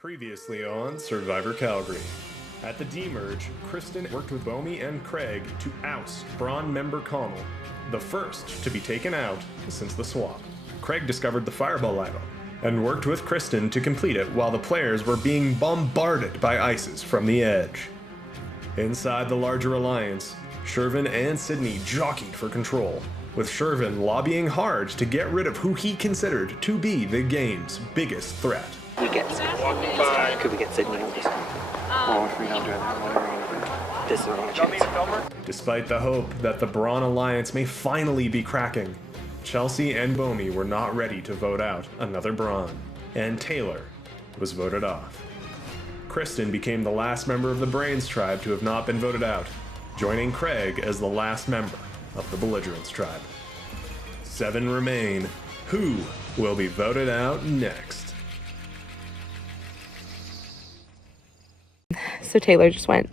Previously on Survivor Calgary. At the demerge, Kristen worked with Bomi and Craig to oust Brawn member Connell, the first to be taken out since the swap. Craig discovered the fireball idol and worked with Kristen to complete it while the players were being bombarded by ices from the edge. Inside the larger alliance, Shervin and Sydney jockeyed for control, with Shervin lobbying hard to get rid of who he considered to be the game's biggest threat. We get could we get Sydney on this one? Or if we don't do it, this is our only chance. Despite the hope that the Brawn alliance may finally be cracking, Chelsea and Bomi were not ready to vote out another Brawn, and Taylor was voted off. Kristen became the last member of the Brains tribe to have not been voted out, joining Craig as the last member of the Belligerents tribe. 7 remain. Who will be voted out next? So Taylor just went.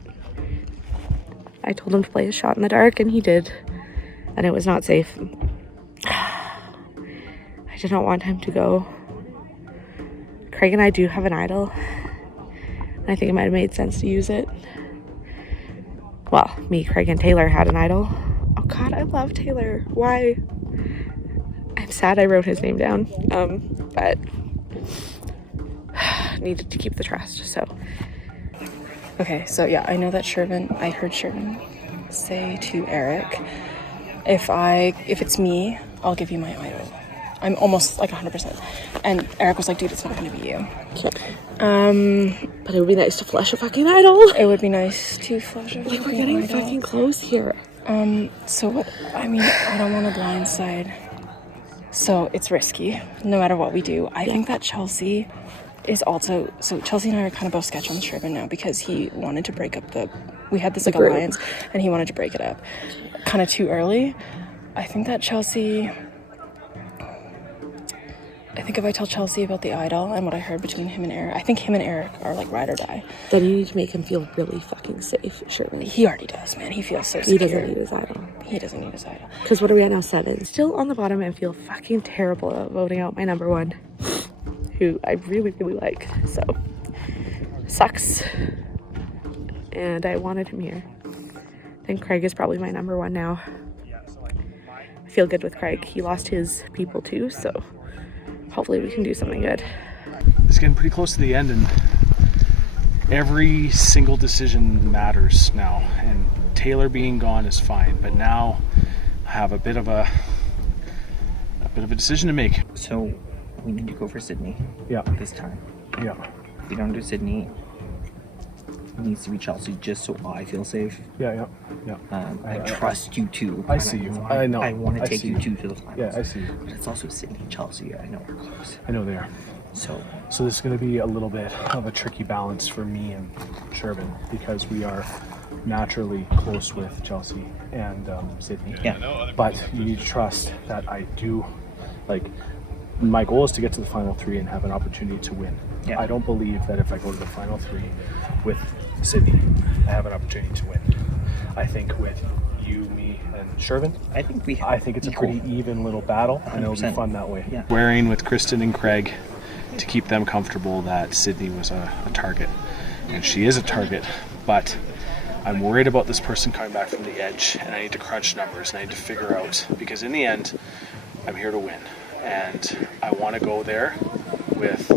I told him to play a shot in the dark, and he did. And it was not safe. I did not want him to go. Craig and I do have an idol. And I think it might have made sense to use it. Well, me, Craig, and Taylor had an idol. Oh God, I love Taylor. Why? I'm sad I wrote his name down. But needed to keep the trust, so. Okay, so yeah, I know that I heard Shervin say to Eric, if it's me, I'll give you my idol. I'm almost like 100%. And Eric was like, dude, it's not gonna be you. But it would be nice to flush a fucking idol. It would be nice to flush a Like, we're getting idol. fucking close here. So what, I don't want to blindside. So it's risky, no matter what we do. I think that Chelsea is also, so Chelsea and I are kind of both sketch on Shervin now because he wanted to break up we had this like alliance and he wanted to break it up kind of too early. I think that if I tell Chelsea about the idol and what I heard between him and Eric, I think him and Eric are like ride or die. Then you need to make him feel really fucking safe, Shervin. He already does, man. He feels so He secure. doesn't need his idol. He doesn't need his idol. Because what are we at now? 7. Still on the bottom and feel fucking terrible about voting out my number 1. Who I really, really like. So, sucks. And I wanted him here. And Craig is probably my number 1 now. I feel good with Craig. He lost his people too, so hopefully we can do something good. It's getting pretty close to the end, and every single decision matters now. And Taylor being gone is fine, but now I have a bit of a decision to make. So we need to go for Sydney. Yeah. This time. Yeah. If we don't do Sydney, it needs to be Chelsea just so I feel safe. Yeah. I trust you too. I see you. I know. I want I to take see you you. two to the finals. Yeah, I see you. But it's also Sydney and Chelsea. I know we're close. I know they are. So this is going to be a little bit of a tricky balance for me and Shervin because we are naturally close with Chelsea and Sydney. Yeah. But you need to trust that I do, like, my goal is to get to the final 3 and have an opportunity to win. Yeah. I don't believe that if I go to the final 3 with Sydney, I have an opportunity to win. I think with you, me, and Shervin, I think it's a pretty even little battle, and it'll be fun that way. Yeah. Wearing with Kristen and Craig to keep them comfortable that Sydney was a target. And she is a target, but I'm worried about this person coming back from the edge, and I need to crunch numbers, and I need to figure out, because in the end, I'm here to win. And I want to go there with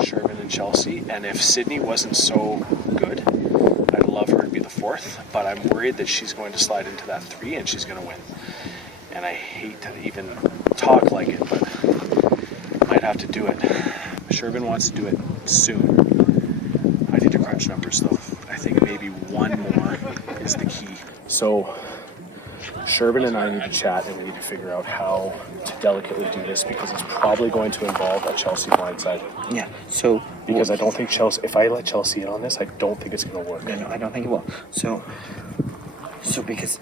Shervin and Chelsea, and if Sydney wasn't so good, I'd love her to be the 4th, but I'm worried that she's going to slide into that 3 and she's going to win. And I hate to even talk like it, but I'd have to do it. Shervin wants to do it soon. I need to crunch numbers though. I think maybe 1 more is the key. So Shervin and I need to chat, and we need to figure out how to delicately do this because it's probably going to involve a Chelsea blindside. yeah. So Because I don't think Chelsea, if I let Chelsea in on this, I don't think it's going to work. No, I don't think it will. So because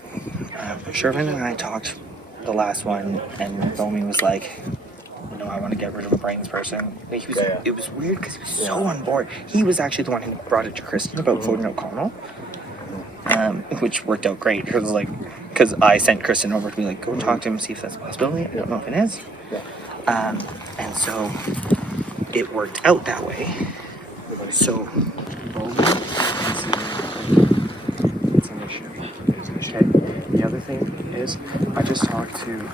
Shervin and I talked the last one, and Bomi was like, I want to get rid of a brains person. Like, it was weird because he was so on board. He was actually the one who brought it to Kristen about voting out Connell, which worked out great. Because I sent Kristen over to be like, go talk to him, see if that's a possibility. I don't know if it is. And so it worked out that way. So, It's an issue. Okay. The other thing is, I just talked to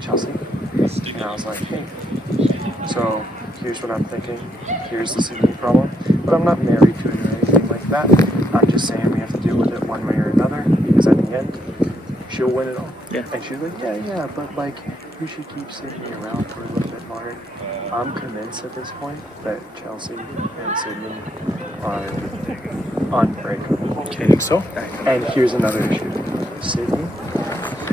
Chelsea, and I was like, hey, so here's what I'm thinking. Here's the Sydney problem. But I'm not married to it or anything like that. I'm just saying we have to deal with it one way or another, because at the end, she'll win it all. Yeah. And she's like, yeah, but like, you should keep Sydney around for a little bit longer. I'm convinced at this point that Chelsea and Sydney are unbreakable. Okay, so? And here's another issue. Sydney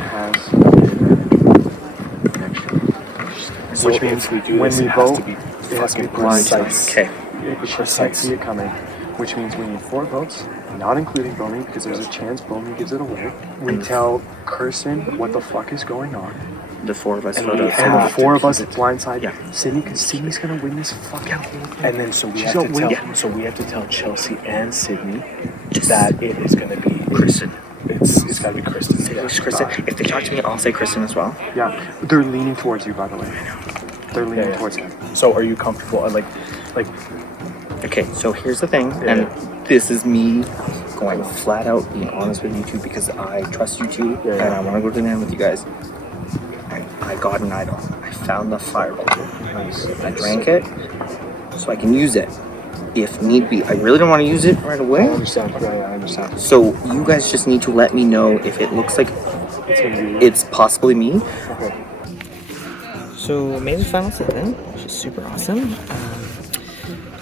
has the advantage next year. So Which means if we do when this, we it has vote, to be it has to be fucking blindsided. precise. Okay. You can't see it coming. Which means we need 4 votes, not including Bomi, because there's a chance Bomi gives it away. We tell Kirsten what the fuck is going on. The 4 of us And, vote we, out and the Sydney. 4 of us blindside Yeah. Sydney, because Sydney's gonna win this fucking whole thing. And then so we She's have gonna to win. tell so we have to tell Chelsea and Sydney that it is going to be Kristen. It's got to be Kristen. It's Kristen. If they talk to me, I'll say Kristen as well. Yeah, they're leaning towards you, by the way. They're leaning Yeah. towards you. So are you comfortable? Like Okay, so here's the thing, and this is me going flat out, being honest with you two, because I trust you two, and I want to go to the end with you guys. I got an idol. I found the fireball. I drank it, so I can use it if need be. I really don't want to use it right I away, understand. Yeah, I understand. so you guys just need to let me know if it looks like It's gonna be you. it's possibly me. Okay. So made it final 7, which is super awesome.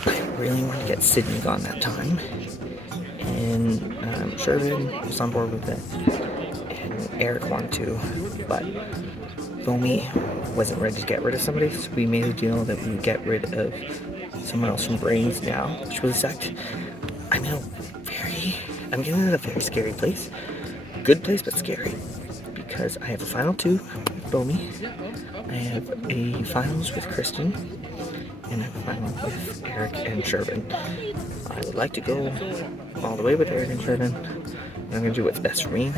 I really wanted to get Sydney gone that time, and Shervin was on board with it, and Eric wanted to, but Bomi wasn't ready to get rid of somebody, so we made a deal that we would get rid of someone else from Brains now, which was exact. I'm getting in a very scary place. Good place, but scary. Because I have a final 2 with Bomi. I have a finals with Kristen. And I have a final with Eric and Shervin. I would like to go all the way with Eric and Shervin. And I'm going to do what's best for me.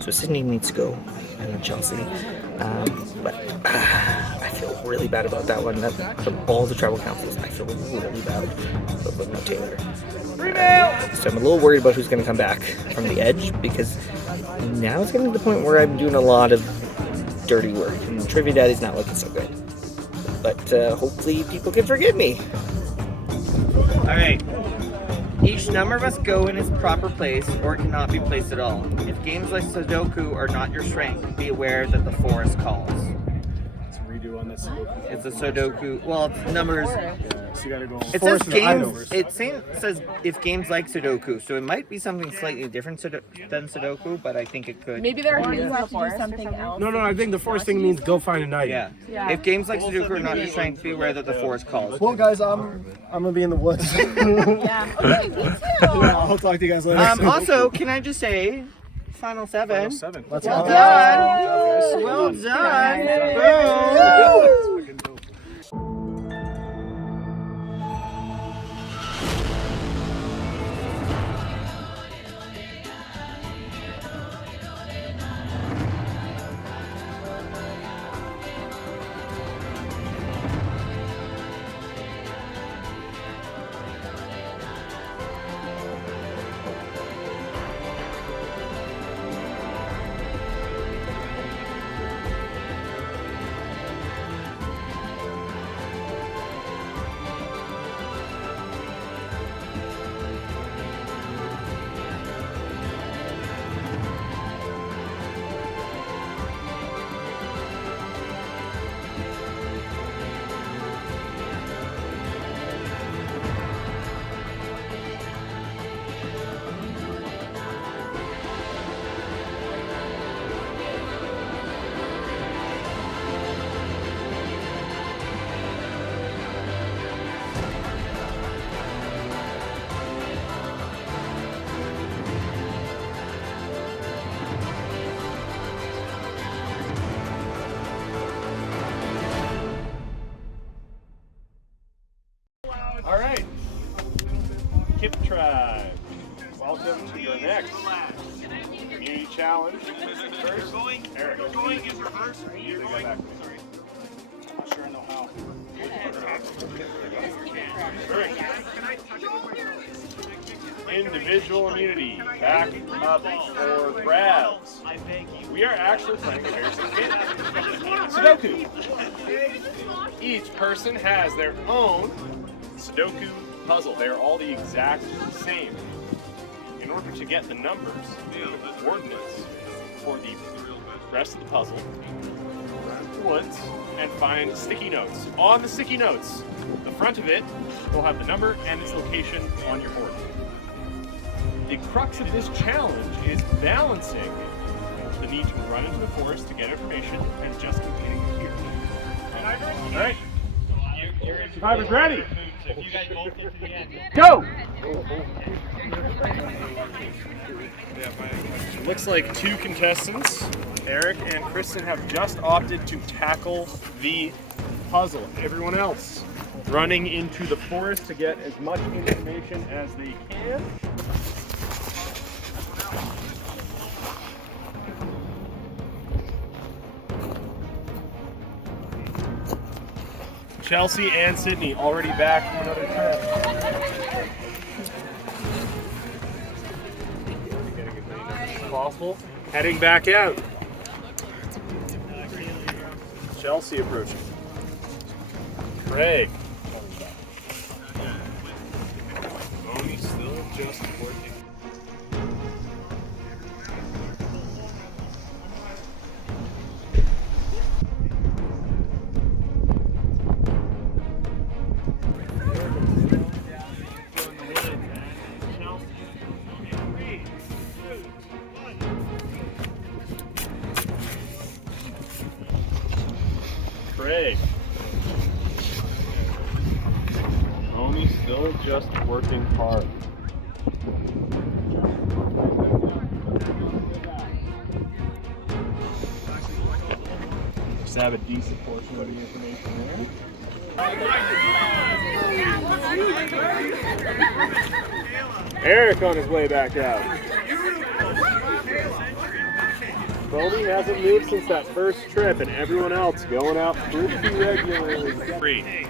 So Sydney needs to go, and then Chelsea. But I feel really bad about that one. From all the tribal councils, I feel really bad about putting out Taylor. So I'm a little worried about who's going to come back from the edge, because now it's getting to the point where I'm doing a lot of dirty work, and Trivia Daddy's not looking so good. But hopefully people can forgive me. Alright. Each number must go in its proper place, or it cannot be placed at all. If games like Sudoku are not your strength, be aware that the forest calls. Let's redo on this. It's a Sudoku. Well, it's numbers. So you got to go. It says games. It says if games like Sudoku, so it might be something slightly different than Sudoku, but I think it could. Maybe there are things to do something else. No, I think the forest thing means go find a night. Yeah. If games like Sudoku are not your strength, be aware that the forest calls. Well, guys, I'm gonna be in the woods. Yeah. Okay, me too. I'll talk to you guys later. Also, can I just say, final 7. Let's Well go. done. Well done. Boom. All right, Kip Tribe, welcome to your next community challenge. First, Eric. You got back to me. Individual immunity, back up for grabs. We are actually playing a very simple game. Sudoku. Each person has their own Sudoku puzzle. They are all the exact same. In order to get the numbers, the coordinates for the rest of the puzzle, around the woods and find sticky notes. On the sticky notes, the front of it will have the number and its location on your board. The crux of this challenge is balancing the need to run into the forest to get information and just completing it here. All right, survivors ready? If you guys both get to the end, Go! Looks like two contestants, Eric and Kristen, have just opted to tackle the puzzle. Everyone else running into the forest to get as much information as they can. Chelsea and Sydney already back from another trip. Getting as many numbers as possible. Heading back out. Chelsea approaching. Craig. Boney still just working. Craig. Tony's still just working hard. Just have a decent portion of the information there. Eric on his way back out. Bobby hasn't moved since that first trip, and everyone else going out pretty regularly. Free.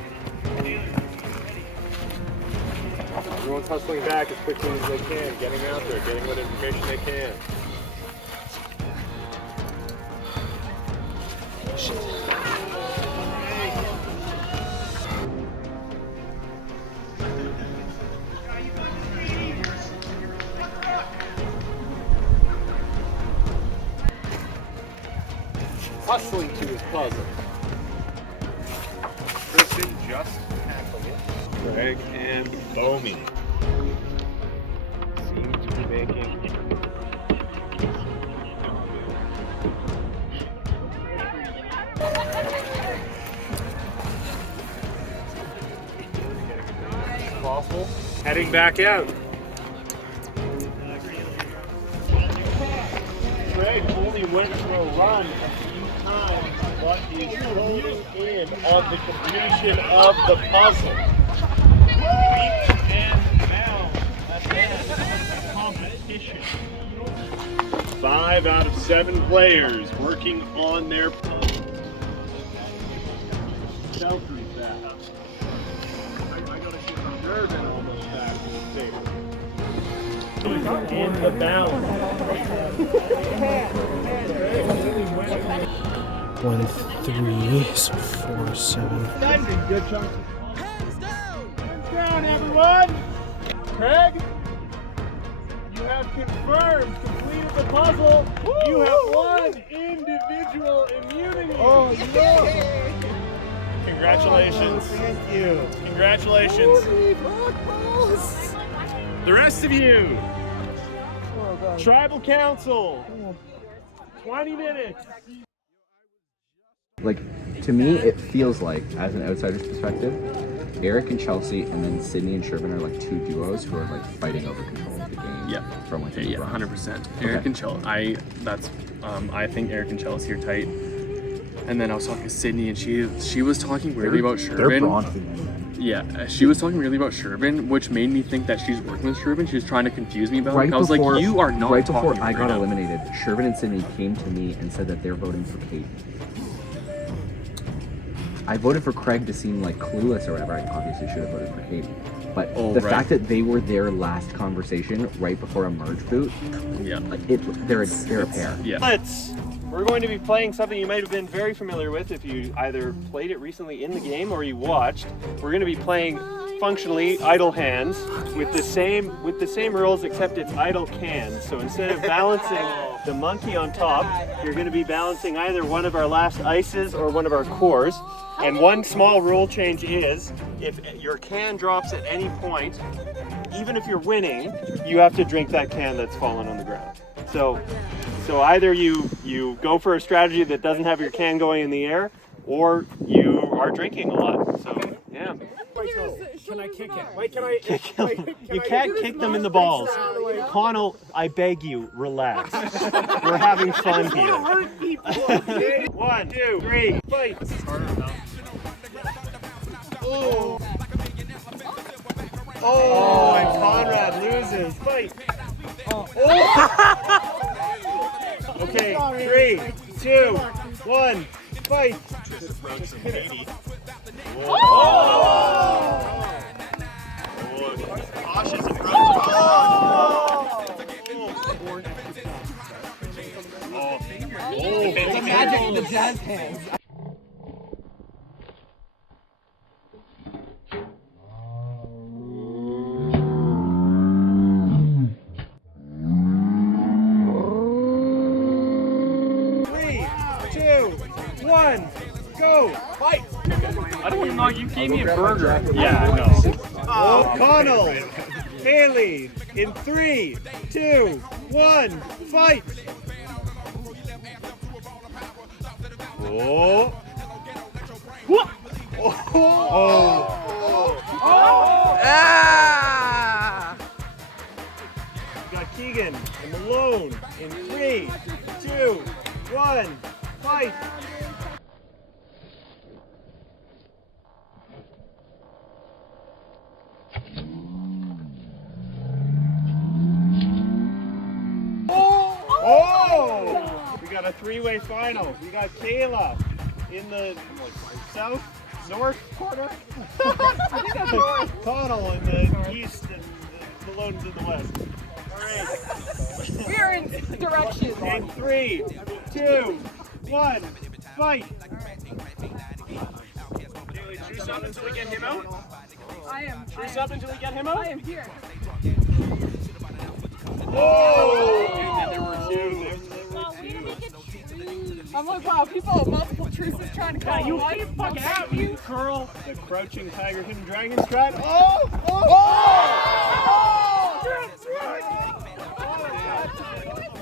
Everyone's hustling back as quickly as they can, getting out there, getting what information they can. Hustling to his puzzle. Kristen just tackling it. Greg and Bomi seem to be making possible. Heading back out. Greg only went for a run time, but is holding in on the completion of the puzzle. And now, at the end of the competition, 5 out of 7 players working on their puzzle. Calgary's back. I gotta see Irvin almost back to the table. In the balance. 1, 3, so 4, 7. Good chunk. Hands down, everyone! Craig, you have confirmed, completed the puzzle. Woo! You have won individual immunity. Oh, no! Congratulations. Oh, thank you. Congratulations. The rest of you, Tribal Council, 20 minutes. Like, to me, it feels like, as an outsider's perspective, Eric and Chelsea and then Sydney and Shervin are like two duos who are like fighting over control of the game. Yeah. From like 100%. Eric and Chelsea. I think Eric and Chelsea are tight. And then I was talking to Sydney, and she was talking weirdly about Shervin. They're Brawn. Yeah, she was talking really about Shervin, which made me think that she's working with Shervin. She was trying to confuse me about it. I was like, you are not right talking before I got now. eliminated, Shervin and Sydney came to me and said that they're voting for Kate. I voted for Craig to seem like clueless or whatever. I obviously should have voted for Katie. But Oh, the right. fact that they were their last conversation right before a merge boot, Yeah. they're a pair. Yeah. We're going to be playing something you might have been very familiar with if you either played it recently in the game or you watched. We're going to be playing functionally idle hands with the same rules, except it's idle cans. So instead of balancing the monkey on top, you're going to be balancing either one of our last ices or one of our cores. And one small rule change is if your can drops at any point, even if you're winning, you have to drink that can that's fallen on the ground. So either you go for a strategy that doesn't have your can going in the air, or you are drinking a lot. So yeah. Can I kick it? Wait, can I? Kick him. You can't kick them in the balls. Connell, I beg you, relax. We're having fun here. 1, 2, 3, fight! Oh, and Conrad loses. Fight! Okay, 3, 2, 1, fight! Cautious approach. The magic, the jazz hands. Go! Fight! I don't even know, you gave me a burger. Yeah, I know. O'Connell! Haley! In 3, 2, 1, fight! Oh! We got Keegan and Malone in 3, 2, 1, fight! We got a 3-way final. We got Kayla in the north corner. I think that's north. Connell in the east and Malone's in the west. All right. We're in directions. In 3, 2, 1, fight. Truce up until we get him out. Truce up until we get him out. I am here. Oh! There were two. I'm like, wow, people have multiple truces trying to call You one. keep fucking out, you curl. The crouching tiger, hidden dragon strat.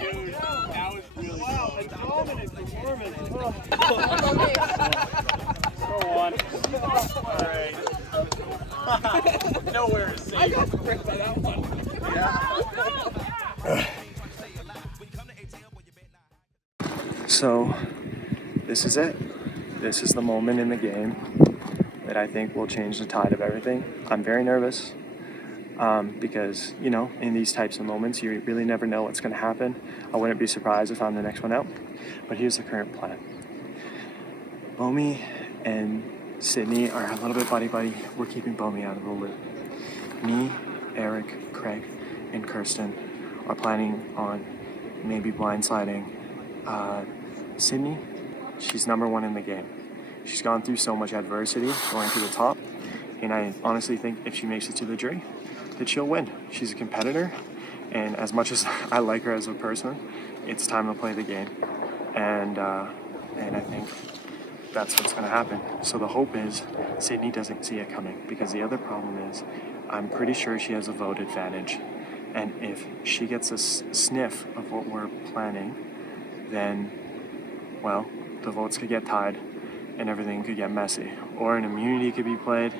Dude, that was really wow, a dominant performance. Go on. Alright. Nowhere is safe. I got pricked by that one. So, this is it. This is the moment in the game that I think will change the tide of everything. I'm very nervous because, you know, in these types of moments, you really never know what's going to happen. I wouldn't be surprised if I'm the next one out. But here's the current plan. Bomi and Sydney are a little bit buddy-buddy. We're keeping Bomi out of the loop. Me, Eric, Craig, and Kirsten are planning on maybe blindsiding Sydney. She's number one in the game. She's gone through so much adversity going to the top, and I honestly think if she makes it to the jury, that she'll win. She's a competitor, and as much as I like her as a person, it's time to play the game, and I think that's what's going to happen. So the hope is Sydney doesn't see it coming, because the other problem is I'm pretty sure she has a vote advantage, and if she gets a sniff of what we're planning, then, well, the votes could get tied and everything could get messy. Or an immunity could be played.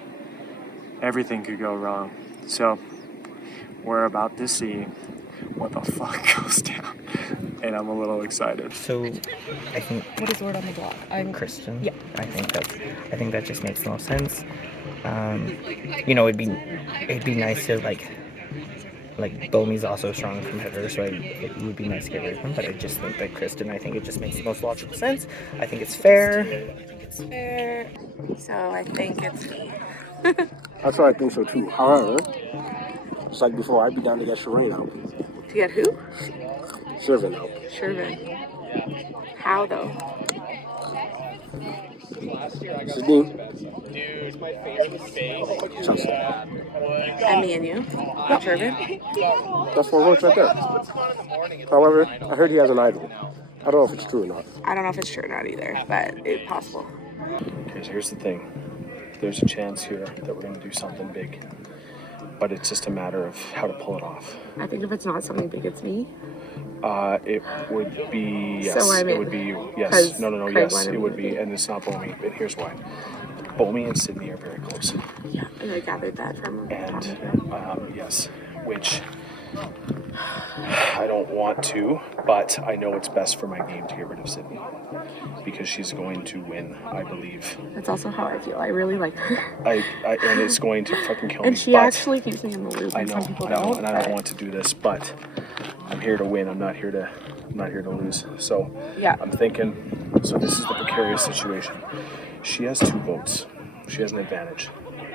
Everything could go wrong. So, we're about to see what the fuck goes down. And I'm a little excited. So, I think... What is the word on the block? I'm Kristen. Yeah. I think that just makes the most sense. You know, it'd be nice to like Bomi's also a strong competitor, so it would be nice to get rid of him, but I just think that Kristen, I think it just makes the most logical sense. I think it's fair. That's fair. So I think it's me. That's what I think so too. However, just like before, I'd be down to get Shireen out. To get who? Shervin out. Shervin. How though? Sydney. And me and you? Not Shervin? That's what works right there. However, I heard he has an idol. I don't know if it's true or not. I don't know if it's true or not either, but it's possible. Okay, so here's the thing. There's a chance here that we're going to do something big, but it's just a matter of how to pull it off. I think if it's not something big, it's me. It would be, yes. So I'm it in. would be you. Yes. No, Craig yes. wanted It me would to be, be. and it's not Bomi, and here's why. Bomi and Sydney are very close. Yeah, I gathered that from And, yes, which I don't want to, but I know it's best for my game to get rid of Sydney because she's going to win, I believe. That's also how I feel. I really like her. And it's going to fucking kill me. And she but actually keeps me in the loop. I And know, some people I know, don't. and I don't want to do this, but I'm here to win. I'm not here to lose. So yeah. I'm thinking. So this is the precarious situation. She has 2 votes. She has an advantage.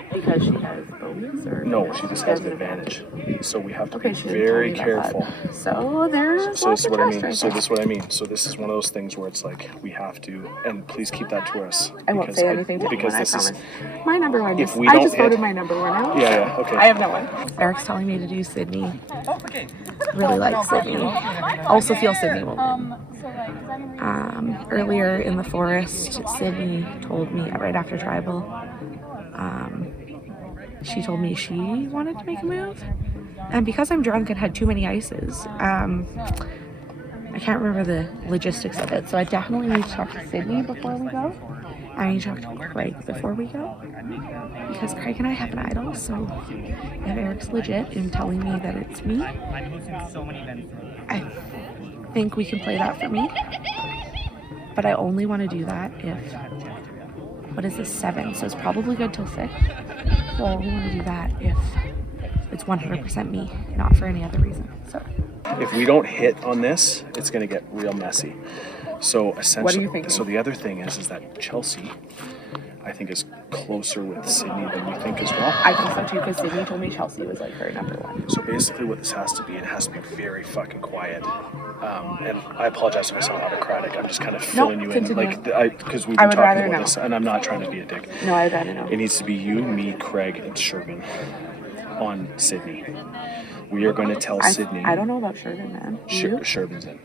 Because she has bonus, or no, she just has an advantage. So we have to be she didn't very tell me about careful. that. So there's So this is what I mean. right So there. this is what I mean. So this is one of those things where it's like we have to, and please keep that to us. I won't say anything to because anyone, I this is promise. My number one. if we I don't just hit- voted my number one out. Yeah, okay. I have no one. Eric's telling me to do Sydney. Really like Sydney. Also feel Sydney will win. Earlier in the forest, Sydney told me right after tribal. She told me she wanted to make a move, and because I'm drunk and had too many ices, I can't remember the logistics of it. So I definitely need to talk to Sydney before we go. I need to talk to Craig before we go, because Craig and I have an idol. So if Eric's legit in telling me that it's me, I think we can play that for me. But I only want to do that if, what is this, 7? So it's probably good till 6. So I only want to do that if it's 100% me, not for any other reason. So if we don't hit on this, it's going to get real messy. So essentially, what do you think? So the other thing is that Chelsea, I think, is closer with Sydney than we think as well. I think so too, because Sydney told me Chelsea was like her number 1. So basically what this has to be, it has to be very fucking quiet. And I apologize if I sound autocratic. I'm just kind of filling you in, like, because we've been talking about this, and I'm not trying to be a dick. No, I'd rather know. It needs to be you, me, Craig, and Shervin on Sydney. We are going to tell Sydney. I don't know about Shervin, man. Shervin's in.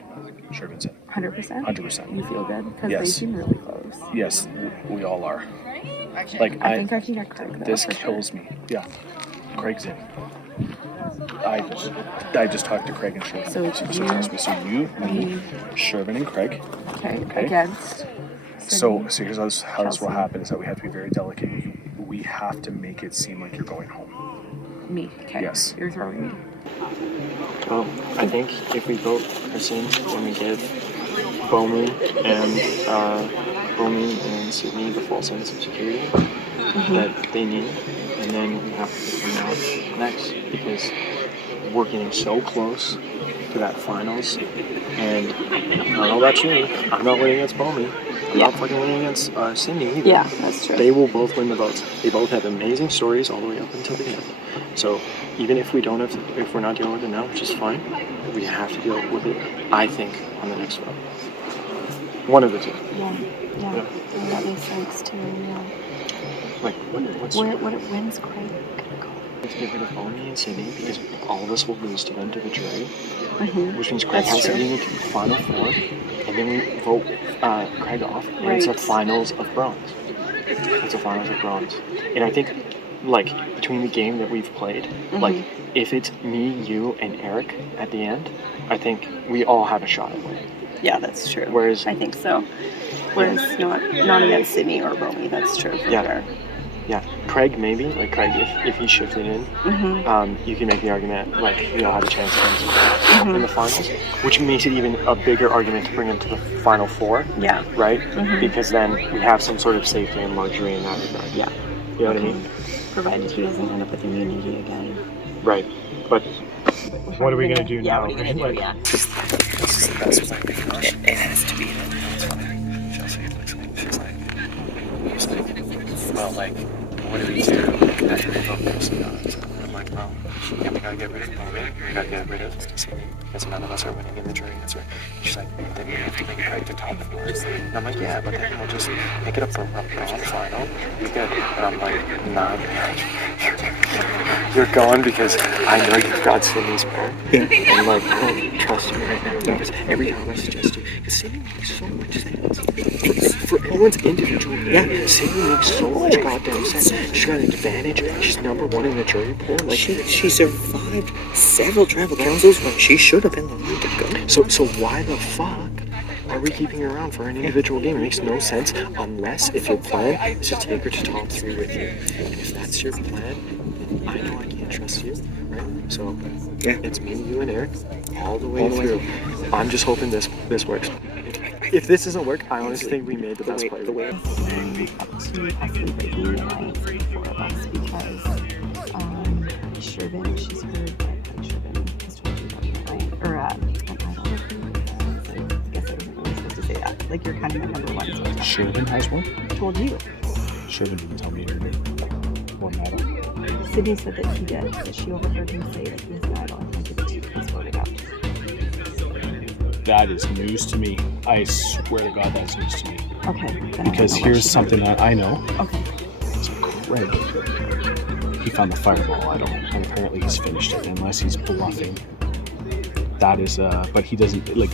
Shervin's in. 100%? 100%. You feel good? Because Yes. they seem really close. Yes, we all are. Like I think I can get Craig though. This for kills sure. me. Yeah, Craig's in. I just talked to Craig and Shervin. So it's So you, me, Shervin, and Craig. Okay. Against. So Sydney, here's how this will Chelsea. happen: is that we have to be very delicate. We have to make it seem like you're going home. Me. Okay. Yes. You're throwing me. Well, I think if we vote Kristen, then we give Bomi and Sydney the full sense of security that they need, and then we have to figure out next, because we're getting so close to that finals, and I don't know about you, I'm not winning against Bomi. I'm not fucking winning against Sydney either. Yeah, that's true. They will both win the votes. They both have amazing stories all the way up until the end. So even if we don't have, if we're not dealing with it now, which is fine, we have to deal with it, I think, on the next vote. One of the two. Yeah. That makes sense too. Yeah. Like, what's When's Craig gonna go? Let's get rid of Bomi and Sydney, because all of us will lose to them to the jury, which means Craig That's has to true. get into the final 4, and then we vote Craig off, and it's a Right. finals of bronze. It's a finals of bronze. And I think, like, between the game that we've played, like, if it's me, you, and Eric at the end, I think we all have a shot at winning. Yeah, that's true. Whereas, I think so. Whereas not against Sydney or Bomi, that's true for sure. Yeah, Craig maybe, like Craig, if he shifted in, you can make the argument, like, we all have a chance against him in the finals, which makes it even a bigger argument to bring him to the final 4. Yeah. Right? Because then we have some sort of safety and luxury in that regard. Yeah. You know what I mean? Provided he doesn't end up with immunity again. Right. But What are we gonna do Yeah, now? what are you gonna do? Like, Yeah. It has to be. well, like, what do we do? That I'm like, well, yeah, we gotta get rid of Bowman. We gotta get rid of Sidney because none of us are winning in the jury answer. She's like, then we have to make Craig the top four. And I'm like, yeah, but then we'll just make it a Brawn final. Be good. And I'm like, nah, you're gone because I know you've got Sidney's back. Yeah. And like, I don't trust you right now because every time I suggest you, because Sidney makes so much sense. For everyone's individual, yeah, Sidney makes so much goddamn sense. She's got an advantage. She's number one in the jury pool. Like She survived several tribal councils when she should have been the one to go. So why the fuck are we keeping her around for an individual game? It makes no sense unless if your plan is to take her to top 3 with you. And if that's your plan, I know I can't trust you, right? So yeah, it's me, you, and Eric all the way through. I'm just hoping this works. If this doesn't work, I honestly think we made the best play. The way up to possibly breaking the alliance of the four of us because Shervin, she's heard that Shervin has told you about your alliance, or an idol. I guess I wasn't really supposed to say that. Like, you're kind of my number one. So Shervin has one? Told you. Shervin didn't tell me her name. One idol. Sydney said that he did, that she overheard him say that he has an idol. I think it's he's voted out. That is news to me. I swear to God, that's news to me. Okay. Because here's something that I know. Okay. So Craig, he found the fireball idol, and apparently he's finished it, unless he's bluffing. That is, but he doesn't, like,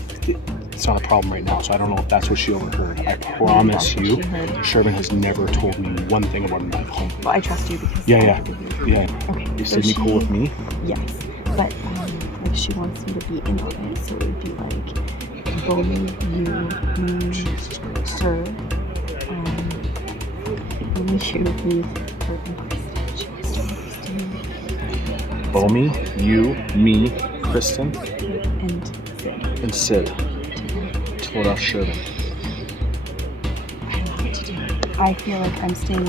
it's not a problem right now, so I don't know if that's what she overheard. I promise you, Shervin has never told me one thing about an idol. Well, I trust you because... Yeah. Okay. Is Sydney cool with me? Yes, but like she wants me to be in on it, so it would be like Bowman, you, me, her, Bowman, you, me, her, and Bomi, you, me, Kristen, and Sid. To vote off Shervin. I feel like I'm staying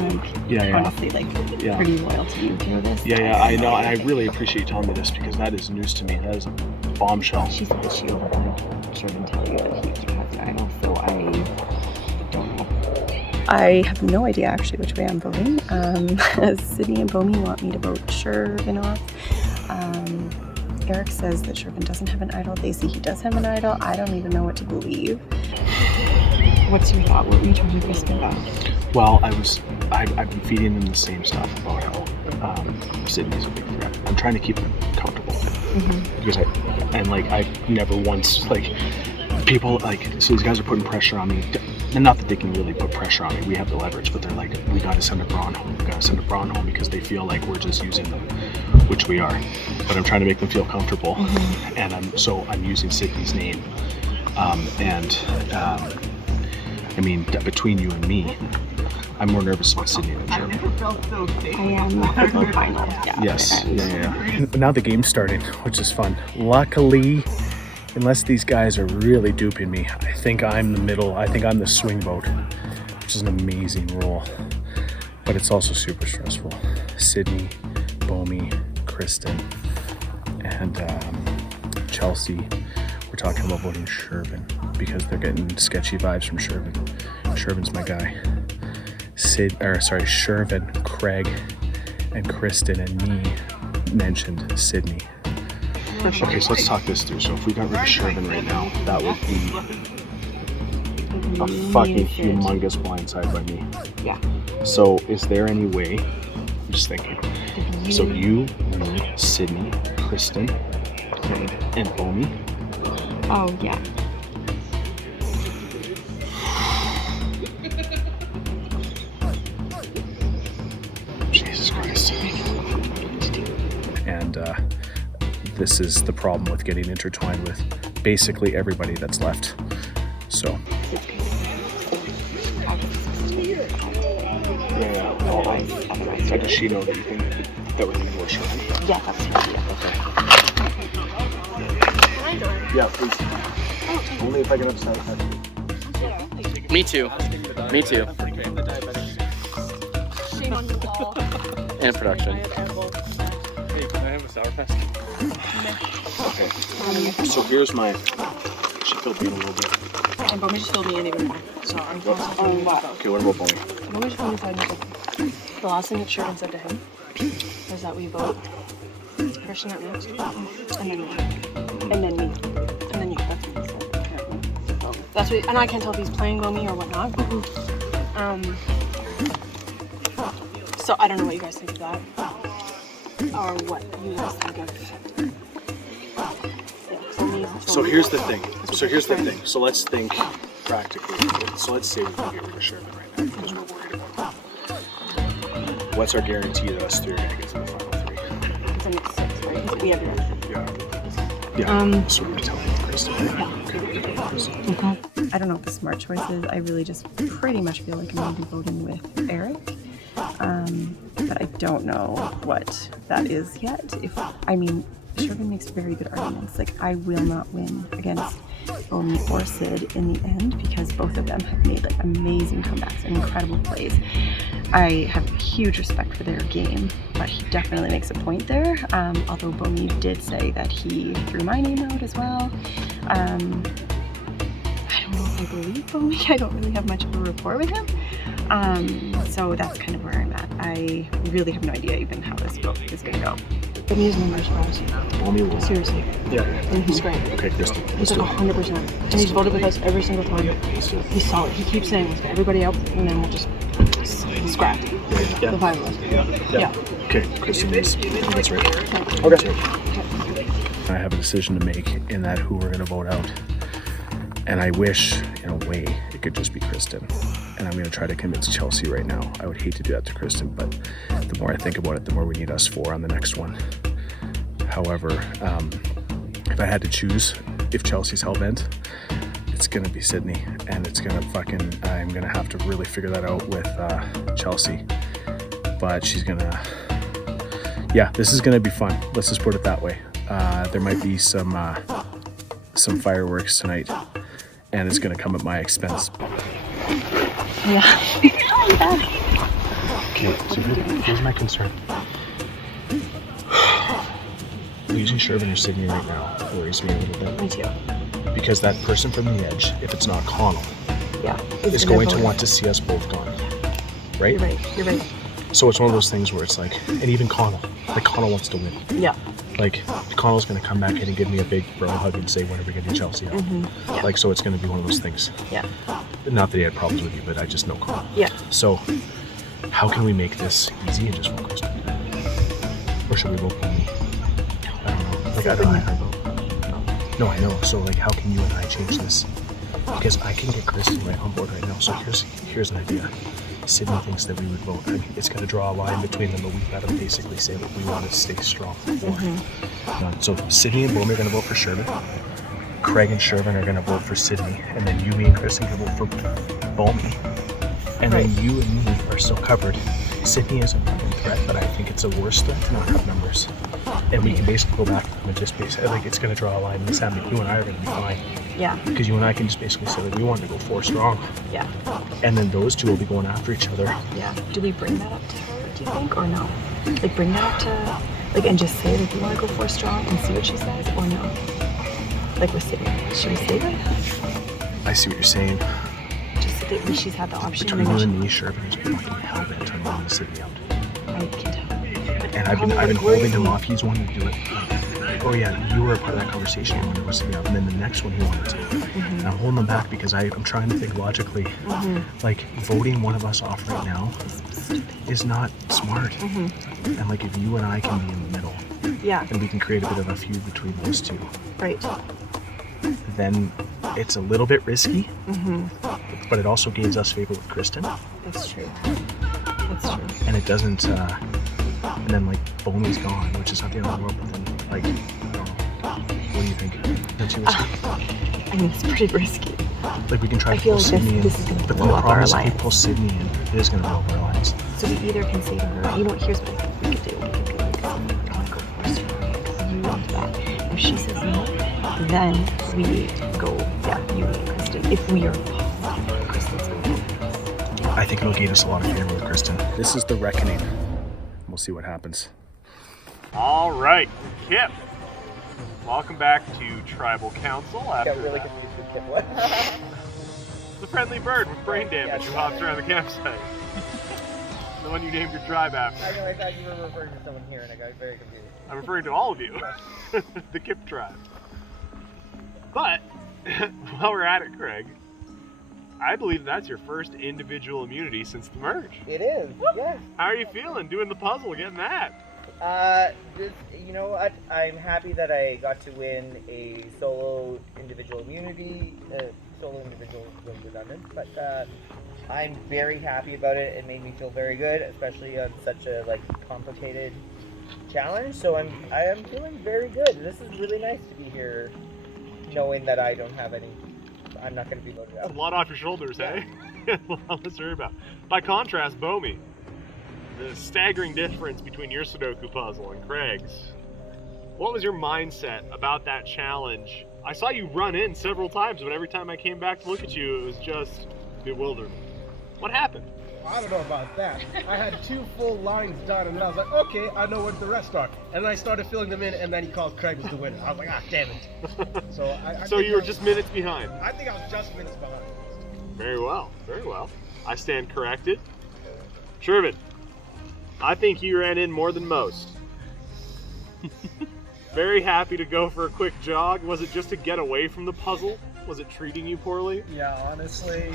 honestly pretty loyal to you through this. Yeah, I know, and I really appreciate you telling me this because that is news to me. That is a bombshell. She said that she overheard Shervin tell you that he was your husband idol, so I don't know. I have no idea actually which way I'm voting. Sydney and Bomi want me to vote Shervin off. Eric says that Shervin doesn't have an idol. They see he does have an idol. I don't even know what to believe. What's your thought? What were you trying to whisper about? Well, I've been feeding them the same stuff about how Sydney's a big threat. I'm trying to keep them comfortable because I never once people so these guys are putting pressure on me. And not that they can really put pressure on me. We have the leverage, but they're like, we got to send a Brawn home. We got to send a Brawn home because they feel like we're just using them, which we are. But I'm trying to make them feel comfortable, and I'm using Sydney's name, I mean, between you and me, I'm more nervous about Sydney than Shervin. I am for the final. Yeah. Yes. Yeah. Now the game's starting, which is fun. Luckily, unless these guys are really duping me, I think I'm the middle. I think I'm the swing vote, which is an amazing role. But it's also super stressful. Sydney, Bomi, Kristen, and Chelsea. We're talking about voting Shervin because they're getting sketchy vibes from Shervin. Shervin's my guy. Shervin, Craig, and Kristen and me mentioned Sydney. Okay, so let's talk this through. So if we got rid of Shervin right now, that would be a fucking humongous blindside by me. Yeah. So is there any way, I'm just thinking, so you, me, Sydney, Kristen, and Bomi? Oh, yeah. Jesus Christ. And this is the problem with getting intertwined with basically everybody that's left. So. So does she know that you think that we're going to go Shervin? Yeah, that's right. Yeah, please. Only if I get upset. Me too. Me too. Shame on you all. And production. Hey, can I have a Sour Patch? Okay. So here's my She filled me in a little bit. And Bowman just filled me in even more. So I'm going to Okay, what about Bowman? Bowman just filled me inside me. The last thing that Shervin said to him was that we vote person at next, and then me, and then me, and then you. That's what he said. That's what, and I can't tell if he's playing Bowman or whatnot. So I don't know what you guys think of that, or what you guys think of. So here's the thing. So let's think practically. So let's say we can get rid of Shervin right now because we're worried about him. What's our guarantee that us three are going to get to the final three? It's only 6, right? We have direction. Yeah. So we're telling Kristen. Okay. I don't know what the smart choice is. I really just pretty much feel like I'm going to be voting with Eric. But I don't know what that is yet. Shervin makes very good arguments. Like, I will not win against Bowman or Sid in the end because both of them have made like amazing comebacks and incredible plays. I have huge respect for their game, but he definitely makes a point there. Although Bowman did say that he threw my name out as well. I don't know if I believe Bowman. I don't really have much of a rapport with him. So that's kind of where I'm at. I really have no idea even how this vote is going to go. But he's numbers for us. Seriously. Yeah. And he's great. Okay, Kristen. He's like 100%. And he's voted with us every single time. He's solid. He keeps saying let's get everybody out and then we'll just scrap the 5 of us. Yeah. Okay, Kristen, that's right. Okay. I have a decision to make in that who we're going to vote out. And I wish, in a way, it could just be Kristen. And I'm going to try to convince Chelsea right now. I would hate to do that to Kristen, but the more I think about it, the more we need us 4 on the next one. However, if I had to choose, if Chelsea's hell-bent, it's going to be Sydney. And it's going to I'm going to have to really figure that out with Chelsea. But she's going to, this is going to be fun. Let's just put it that way. There might be some fireworks tonight. And it's going to come at my expense. Yeah. Okay, so here's my concern. Losing Shervin or Sydney right now worries me a little bit. Me too. Because that person from the edge, if it's not Connell, is going to want to see us both gone. Right? You're right. So it's one of those things where it's like, and even Connell, Connell wants to win. Yeah. Connell's going to come back in and give me a big bro hug and say, when are we going to do Chelsea out? Yeah. So it's going to be one of those things. Yeah. Not that he had problems with you, but I just know Connell. Yeah. So how can we make this easy and just vote Kristen? Or should we vote for me? I don't know. I don't know. No, I know. So how can you and I change this? Because I can get Kristen right on board right now. So here's an idea. Sydney thinks that we would vote. It's going to draw a line between them, but we've got to basically say that we want to stay strong. So Sydney and Bowman are going to vote for Shervin. Craig and Shervin are going to vote for Sydney. And then you, me, and Kristen can vote for Bowman. And then you and me are still covered. Sydney is a fucking threat, but I think it's a worse threat to not have numbers. And we can basically go back to them and just basically, it's going to draw a line in the sand, but you and I are going to be fine. Yeah. Because you and I can just basically say that we want to go 4 strong. Yeah. And then those 2 will be going after each other. Yeah. Do we bring that up to her, do you think, or no? Bring that up to, and just say, we want to go 4 strong and see what she says, or no? We're sitting. Should we say that? I see what you're saying. Just that she's had the option. Between you and me, Shervin is fucking hell-bent on wanting to sit me out. I can tell. And I've been holding him off. He's wanting to do it. Oh yeah, you were a part of that conversation. You wanted to sit me out, and then the next one he wanted to. And I'm holding him back because I'm trying to think logically. Voting one of us off right now is not smart. And if you and I can be in the middle, and we can create a bit of a feud between those 2. Right. Then it's a little bit risky, but it also gains us favor with Kristen. That's true. And it doesn't, and then Bowman's gone, which is not the end of the world, but then I don't know. What do you think? That's too risky? It's pretty risky. We can try to pull Sydney in, but then the problem is if we pull Sydney in, it is going to blow up our alliance. So we either can say to her, here's what we could do. We could be like, I want to go first. You want that. If she says no, then we go, you and Kristen. If we are Kristen's going to. I think it'll gain us a lot of favor with Kristen. This is the reckoning. We'll see what happens. All right, Kip. Welcome back to Tribal Council. After Got really that. confused with Kipwood. It's a friendly bird with brain damage who hops around the campsite. The one you named your tribe after. I know, I thought you were referring to someone here and I got very confused. I'm referring to all of you. The Kip tribe. But, while we're at it, Craig, I believe that's your first individual immunity since the merge. It is, yes. How are you feeling doing the puzzle, getting that? You know what? I'm happy that I got to win a solo individual immunity. Solo individual was redundant, but I'm very happy about it. It made me feel very good, especially on such a complicated challenge. So I am feeling very good. This is really nice to be here, knowing that I don't have any. I'm not going to be voted out. That's a lot off your shoulders, hey? A lot to worry about. By contrast, Bomi, the staggering difference between your Sudoku puzzle and Craig's. What was your mindset about that challenge? I saw you run in several times, but every time I came back to look at you, it was just bewilderment. What happened? I don't know about that. I had 2 full lines done, and I was like, okay, I know what the rest are. And then I started filling them in, and then he called Craig was the winner. I was like, ah, damn it. So you were just minutes behind? I think I was just minutes behind. Very well, very well. I stand corrected. Shervin, I think you ran in more than most. Very happy to go for a quick jog. Was it just to get away from the puzzle? Was it treating you poorly? Yeah, honestly,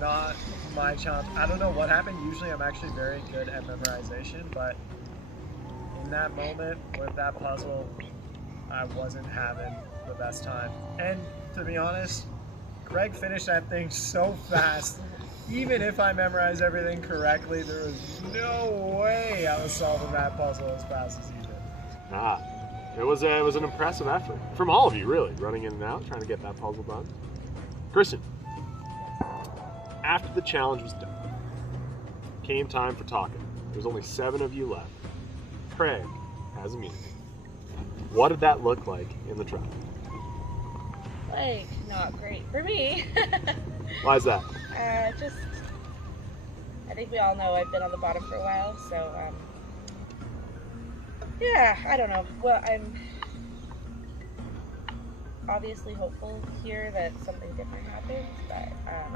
not my challenge. I don't know what happened. Usually I'm actually very good at memorization, but in that moment with that puzzle, I wasn't having the best time. And to be honest, Craig finished that thing so fast. Even if I memorized everything correctly, there was no way I was solving that puzzle as fast as he did. Ah, it was an impressive effort from all of you, really, running in and out, trying to get that puzzle done. Kristen, after the challenge was done, came time for talking. There's only 7 of you left. Craig has immunity. What did that look like in the trial? Not great for me. Why is that? I think we all know I've been on the bottom for a while, so, yeah, I don't know. Well, I'm obviously hopeful here that something different happens, but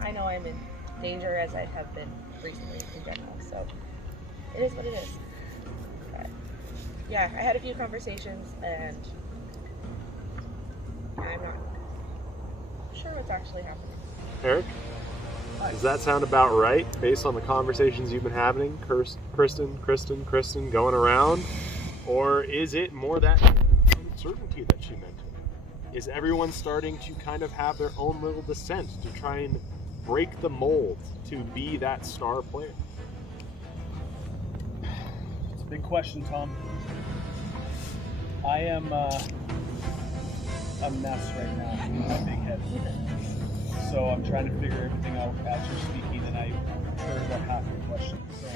I know I'm in danger as I have been recently in general, so it is what it is. But, yeah, I had a few conversations, and I'm not sure what's actually happening. Eric? Does that sound about right, based on the conversations you've been having, Kristen, going around? Or is it more that uncertainty that she mentioned? Is everyone starting to kind of have their own little descent to try and break the mold to be that star player? It's a big question, Tom. I am a mess right now in my big head. So I'm trying to figure everything out as you're speaking, and I heard about half your questions. So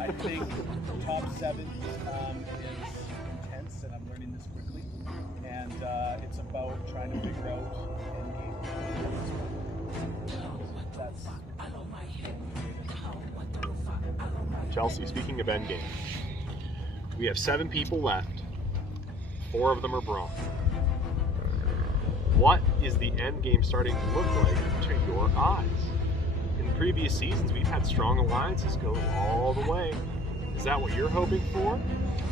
I think top 7 is intense, and I'm learning this quickly. And it's about trying to figure out endgame. That's Chelsea, speaking of endgame, we have 7 people left. 4 of them are Brawn. What is the end game starting to look like to your eyes? In previous seasons, we've had strong alliances go all the way. Is that what you're hoping for?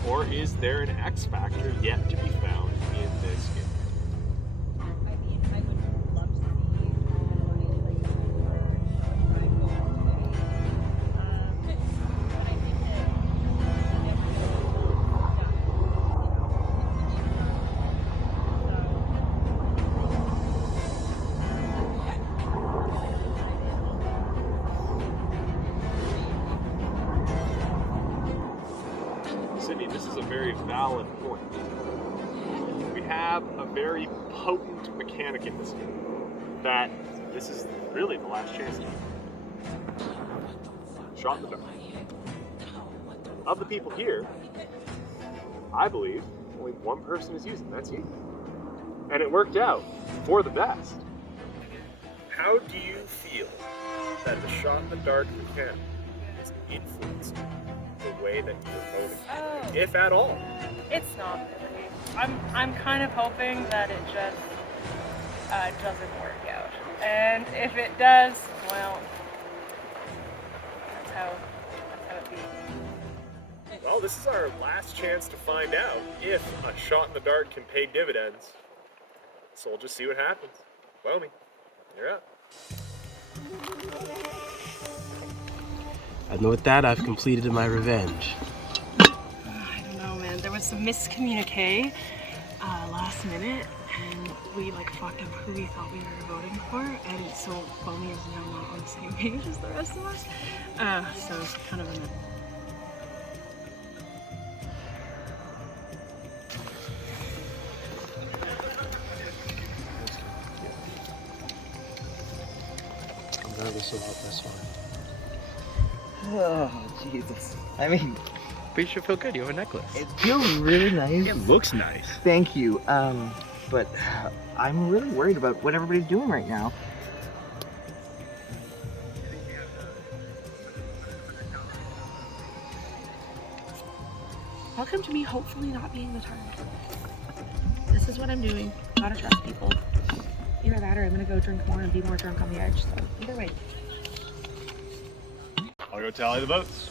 Or is there an X factor yet to be found in this game? Sydney, this is a very valid point. We have a very potent mechanic in this game that this is really the last chance to shot in the dark. Of the people here, I believe only one person is using, that's you. And it worked out for the best. How do you feel that the shot in the dark mechanic is influenced the way that you're voting, if at all? It's not. I'm kind of hoping that it just doesn't work out. And if it does, well, that's how it be. Well, this is our last chance to find out if a shot in the dark can pay dividends. So we'll just see what happens. Bomi, you're up. And with that, I've completed my revenge. I don't know, man. There was some miscommunique last minute, and we like fucked up who we thought we were voting for, and so Bomi is now not on the same page as the rest of us. So it's kind of a I'm nervous about this one. Oh, Jesus. I mean, But you should feel good. You have a necklace. it feels really nice. It looks nice. Thank you. But I'm really worried about what everybody's doing right now. Welcome to me hopefully not being the target. This is what I'm doing. Gotta trust people. Either that or I'm gonna go drink more and be more drunk on the edge. So either way. I'll go tally the votes.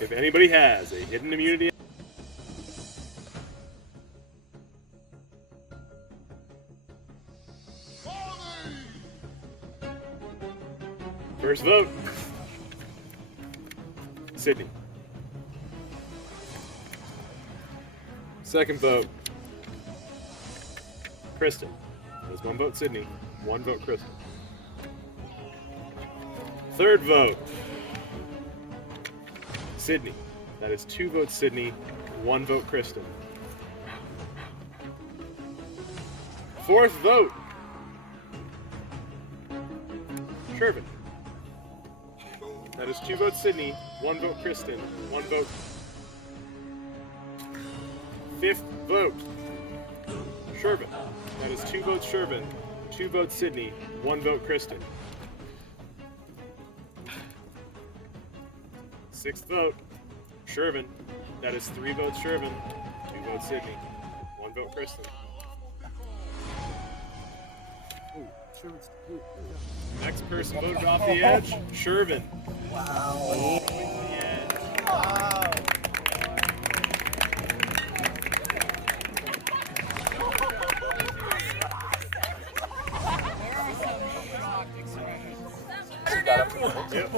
If anybody has a hidden immunity. First vote. Sydney. Second vote. Kristen. There's one vote Sydney, one vote Kristen. Third vote. Sydney. That is 2 votes Sydney, 1 vote Kristen. Fourth vote. Shervin. That is 2 votes Sydney, 1 vote Kristen, 1 vote. Fifth vote. Shervin. That is 2 votes Shervin, 2 votes Sydney, 1 vote Kristen. Sixth vote. Shervin. That is 3 votes Shervin, 2 votes Sydney, 1 vote Kristen. Next person voted off the edge, Shervin. Wow. Yep.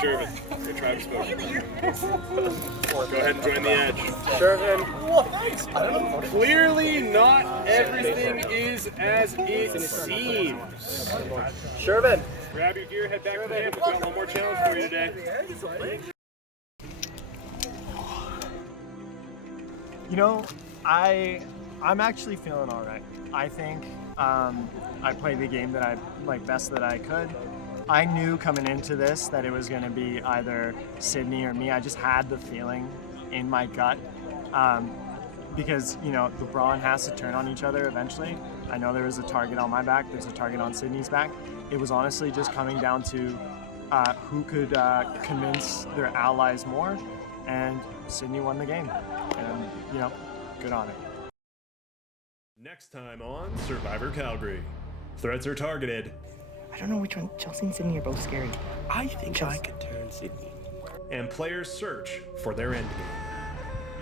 Shervin, your tribe's voting. Go ahead and join the edge. Shervin. Clearly not everything is as it seems. Shervin. Grab your gear, head back to the camp. We've got one more challenge for you today. You know, I'm actually feeling all right. I think I played the game that I best that I could. I knew coming into this that it was going to be either Sydney or me. I just had the feeling in my gut because, you know, the Brawn has to turn on each other eventually. I know there was a target on my back. There's a target on Sydney's back. It was honestly just coming down to who could convince their allies more, and Sydney won the game. And, you know, good on it. Next time on Survivor Calgary. Threats are targeted. I don't know which one. Chelsea and Sydney are both scary. I think I could turn Sydney. And players search for their end game.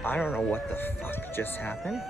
I don't know what the fuck just happened,